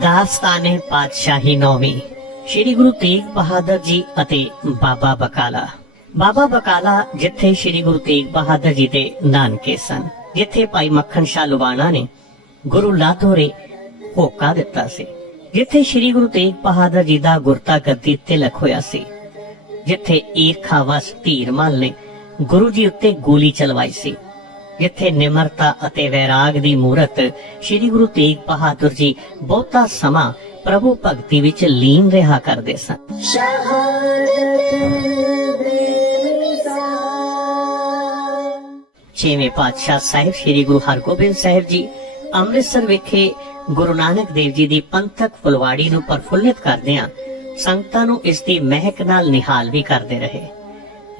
ਦਾਸਤਾਨੇ ਪਾਤਸ਼ਾਹੀ ਨੌਵੀਂ ਸ੍ਰੀ ਗੁਰੂ ਤੇਗ ਬਹਾਦਰ ਜੀ ਅਤੇ ਬਾਬਾ ਬਕਾਲਾ ਬਾਬਾ ਬਕਾਲਾ ਜਿੱਥੇ ਸ੍ਰੀ ਗੁਰੂ ਤੇਗ ਬਹਾਦਰ ਜੀ ਦੇ ਨਾਨਕੇ ਸਨ ਜਿੱਥੇ ਭਾਈ ਮੱਖਣ ਸ਼ਾਹ ਲੁਬਾਣਾ ਨੇ ਗੁਰੂ ਲਾਧੋਰੇ ਹੋਕਾ ਦਿੱਤਾ ਸੀ ਜਿੱਥੇ ਸ੍ਰੀ ਗੁਰੂ ਤੇਗ ਬਹਾਦਰ ਜੀ ਦਾ ਗੁਰਤਾ ਗੱਦੀ ਤਿਲਕ ਹੋਇਆ ਸੀ ਜਿੱਥੇ ਈਰਖਾਵਸ ਧੀਰਮਲ ਨੇ ਗੁਰੂ ਜੀ ਉੱਤੇ ਗੋਲੀ ਚਲਵਾਈ ਸੀ। ਜਿੱਥੇ ਨਿਮਰਤਾ ਅਤੇ ਵੈਰਾਗ ਦੀ ਮੂਰਤ ਸ੍ਰੀ ਗੁਰੂ ਤੇਗ ਬਹਾਦਰ ਜੀ ਬਹੁਤਾ ਸਮਾਂ ਪ੍ਰਭੂ ਭਗਤੀ ਵਿੱਚ ਲੀਨ ਰਿਹਾ ਕਰਦੇ ਸਨ। ਛੇਵੇਂ ਪਾਤਸ਼ਾਹ ਸਾਹਿਬ ਸ੍ਰੀ ਗੁਰੂ ਹਰਗੋਬਿੰਦ ਸਾਹਿਬ ਜੀ ਅੰਮ੍ਰਿਤਸਰ ਵਿਖੇ ਗੁਰੂ ਨਾਨਕ ਦੇਵ ਜੀ ਦੀ ਪੰਥਕ ਫੁਲਵਾੜੀ ਨੂੰ ਪ੍ਰਫੁੱਲਿਤ ਕਰਦਿਆਂ ਸੰਗਤਾਂ ਨੂੰ ਇਸ ਦੀ ਮਹਿਕ ਨਾਲ ਨਿਹਾਲ ਵੀ ਕਰਦੇ ਰਹੇ।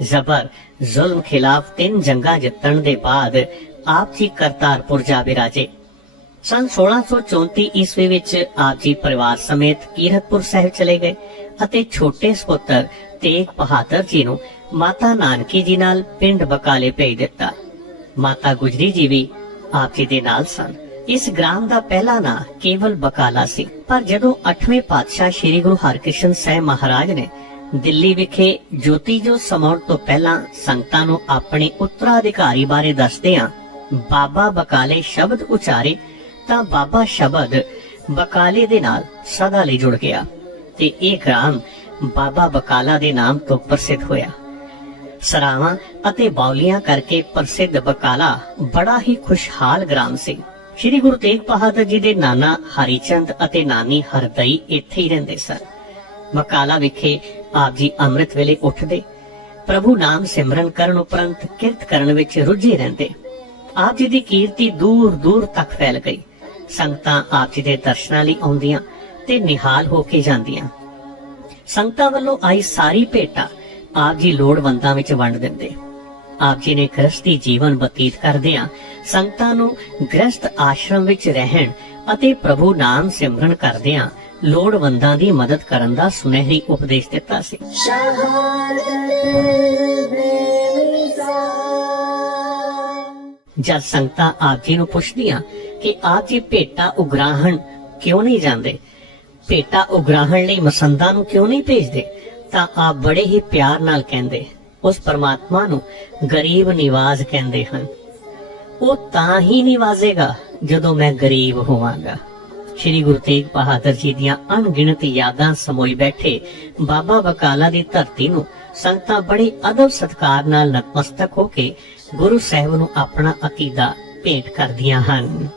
ਜ਼ਬਰ, ਜ਼ੁਲਮ ਖਿਲਾਫ ਤਿੰਨ ਜੰਗਾਂ ਜਿੱਤਣ ਦੇ ਬਾਅਦ ਆਪ ਜੀ ਕਰਤਾਰਪੁਰ ਜਾ ਬਿਰਾਜੇ ਸਨ 1634 ਈਸਵੀ ਵਿੱਚ ਆਪ ਜੀ ਪਰਿਵਾਰ ਸਮੇਤ ਕੀਰਤਪੁਰ ਸਾਹਿਬ ਚਲੇ ਗਏ ਅਤੇ ਛੋਟੇ ਸੁਪੁੱਤਰ ਤੇਗ ਬਹਾਦਰ ਜੀ ਨੂੰ ਮਾਤਾ ਨਾਨਕੀ ਜੀ ਨਾਲ ਪਿੰਡ ਬਕਾਲੇ ਭੇਜ ਦਿੱਤਾ। ਮਾਤਾ ਗੁਜਰੀ ਜੀ ਵੀ ਆਪ ਜੀ ਦੇ ਨਾਲ ਸਨ। ਇਸ ਗ੍ਰਾਮ ਦਾ ਪਹਿਲਾ ਨਾਂ ਕੇਵਲ ਬਕਾਲਾ ਸੀ। ਪਰ ਜਦੋਂ 8ਵੇਂ ਪਾਤਸ਼ਾਹ ਸ੍ਰੀ ਗੁਰੂ ਹਰਕ੍ਰਿਸ਼ਨ ਸਾਹਿਬ ਮਹਾਰਾਜ ਨੇ ਦਿੱਲੀ ਵਿਖੇ ਜੋਤੀ ਜੋ ਸਮਾਉਣ ਤੋਂ ਪਹਿਲਾਂ ਸੰਗਤਾਂ ਨੂੰ ਆਪਣੇ ਉੱਤਰਾਧਿਕਾਰੀ ਬਾਰੇ ਦੱਸਦਿਆਂ ਬਾਬਾ ਬਕਾਲੇ ਸ਼ਬਦ ਉਚਾਰੇ ਤਾਂ ਬਾਬਾ ਸ਼ਬਦ ਬਕਾਲੇ ਦੇ ਨਾਲ ਸਦਾ ਲਈ ਜੁੜ ਗਿਆ ਤੇ ਇਹ ਗ੍ਰਾਮ ਬਾਬਾ ਬਕਾਲਾ ਦੇ ਨਾਮ ਤੋਂ ਪ੍ਰਸਿੱਧ ਹੋਇਆ। ਸਰਾਵਾਂ ਅਤੇ ਬੌਲੀਆਂ ਕਰਕੇ ਪ੍ਰਸਿੱਧ ਬਕਾਲਾ ਬੜਾ ਹੀ ਖੁਸ਼ਹਾਲ ਗ੍ਰਾਮ ਸੀ। ਸ੍ਰੀ ਗੁਰੂ ਤੇਗ ਬਹਾਦਰ ਜੀ ਦੇ ਨਾਨਾ ਹਰੀਚੰਦ ਅਤੇ ਨਾਨੀ ਹਰਦਈ ਇੱਥੇ ਹੀ ਰਹਿੰਦੇ ਸਨ। ਬਕਾਲਾ ਵਿਖੇ ਆਪ ਜੀ ਅੰਮ੍ਰਿਤ ਵੇਲੇ ਉੱਠਦੇ, ਪ੍ਰਭੂ ਨਾਮ ਸਿਮਰਨ ਕਰਨ ਉਪਰੰਤ ਕਿਰਤ ਕਰਨ ਵਿੱਚ ਰੁੱਝੇ ਰਹਿੰਦੇ। ਆਪ ਜੀ ਦੀ ਕੀਰਤੀ ਦੂਰ ਦੂਰ ਤੱਕ ਫੈਲ ਗਈ। ਸੰਗਤਾਂ ਆਪ ਜੀ ਦੇ ਦਰਸ਼ਨਾਂ ਲਈ ਆਉਂਦੀਆਂ ਤੇ ਨਿਹਾਲ ਹੋ ਕੇ ਜਾਂਦੀਆਂ। ਸੰਗਤਾਂ ਵੱਲੋਂ ਆਈ ਸਾਰੀ ਭੇਟਾ ਆਪ ਜੀ ਲੋੜਵੰਦਾਂ ਵਿੱਚ ਵੰਡ ਦਿੰਦੇ। ਆਪ ਜੀ ਨੇ ਗ੍ਰਸਤੀ ਜੀਵਨ ਬਤੀਤ ਕਰਦਿਆਂ ਸੰਗਤਾਂ ਨੂੰ ਗ੍ਰਸਤ ਆਸ਼ਰਮ ਵਿੱਚ ਰਹਿਣ ਅਤੇ ਪ੍ਰਭੂ ਨਾਮ ਸਿਮਰਨ ਕਰਦਿਆਂ ਲੋੜਵੰਦਾਂ ਦੀ ਮਦਦ ਕਰਨ ਦਾ ਸੁਨਹਿਰੀ ਉਪਦੇਸ਼ ਦਿੱਤਾ ਸੀ। ਜਦ ਸੰਗਤਾਂ ਆਪ ਜੀ ਨੂੰ ਪੁੱਛਦੀਆਂ ਕਿ ਆਪ ਜੀ ਭੇਟਾ ਉਗਰਾਹਣ ਕਿਉਂ ਨਹੀਂ ਜਾਂਦੇ? ਭੇਟਾ ਉਗਰਾਹਣ ਲਈ ਮਸੰਦਾਂ ਨੂੰ ਕਿਉਂ ਨਹੀਂ ਭੇਜਦੇ? ਤਾਂ ਆਪ ਬੜੇ ਹੀ ਪਿਆਰ ਨਾਲ ਕਹਿੰਦੇ, ਉਸ ਪਰਮਾਤਮਾ ਨੂੰ ਗਰੀਬ ਨਿਵਾਜ਼ ਕਹਿੰਦੇ ਹਨ। ਉਹ ਤਾਂ ਹੀ ਨਿਵਾਜ਼ੇਗਾ ਜਦੋਂ ਮੈਂ ਗਰੀਬ ਹੋਵਾਂਗਾ। ਸ਼੍ਰੀ ਗੁਰੂ ਤੇਗ ਬਹਾਦਰ ਜੀ ਦੀਆਂ ਅਣਗਿਣਤ ਯਾਦਾਂ ਸਮੋਈ ਬੈਠੇ ਬਾਬਾ ਬਕਾਲਾ ਦੀ ਧਰਤੀ ਨੂੰ ਸੰਗਤਾਂ ਬੜੇ ਅਦਬ ਸਤਕਾਰ ਨਾਲ ਨਤਮਸਤਕ ਹੋ ਕੇ ਗੁਰੂ ਸਾਹਿਬ ਨੂੰ ਆਪਣਾ ਅਕੀਦਾ ਭੇਟ ਕਰਦੀਆਂ ਹਨ।